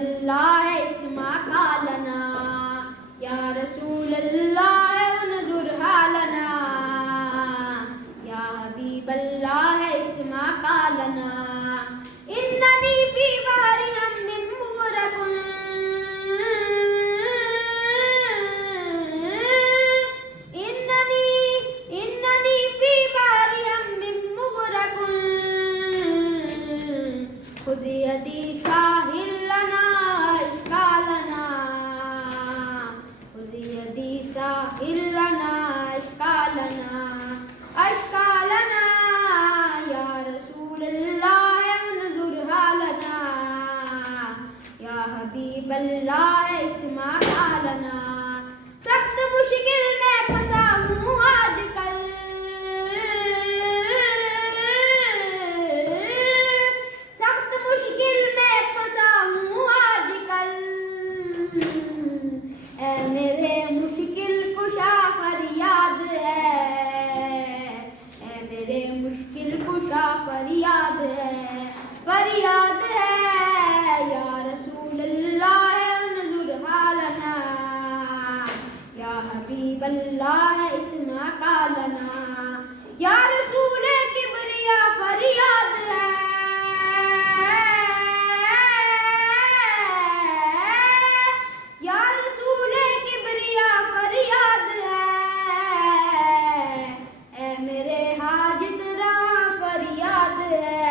اللہ اسما کا لنا یا رسول اللہ انظر حالنا یا حبیب اللہ اسما کا لنا اننی فی بحر ہم مغرق اننی فی بحر ہم مغرق خذ یدی ساحل لنا اشکالنا خذ یدی ساحل لنا اشکالنا اشکالنا یا رسول اللہ انظر حالنا یا حبیب اللہ اسما حالنا سخت مشکل میں پھنسا ہوں آج کل سخت مشکل میں پھنسا ہوں آج کل اے میرے مشکل کشا فریاد ہے اے میرے مشکل کشا فریاد ہے فریاد ہے یا رسول اللہ انظر حالنا یا حبیب اللہ اسما کا لنا یا رسول کبریا فریاد ہے یا رسول کبریا فریاد ہے اے میرے حاجت رواں فریاد ہے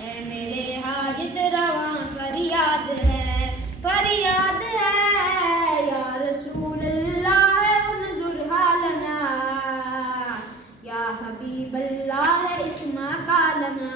اے میرے حاجت رواں فریاد ہے فریاد ہے یا رسول اللہ انظر حالنا یا حبیب اللہ اسما کا لنا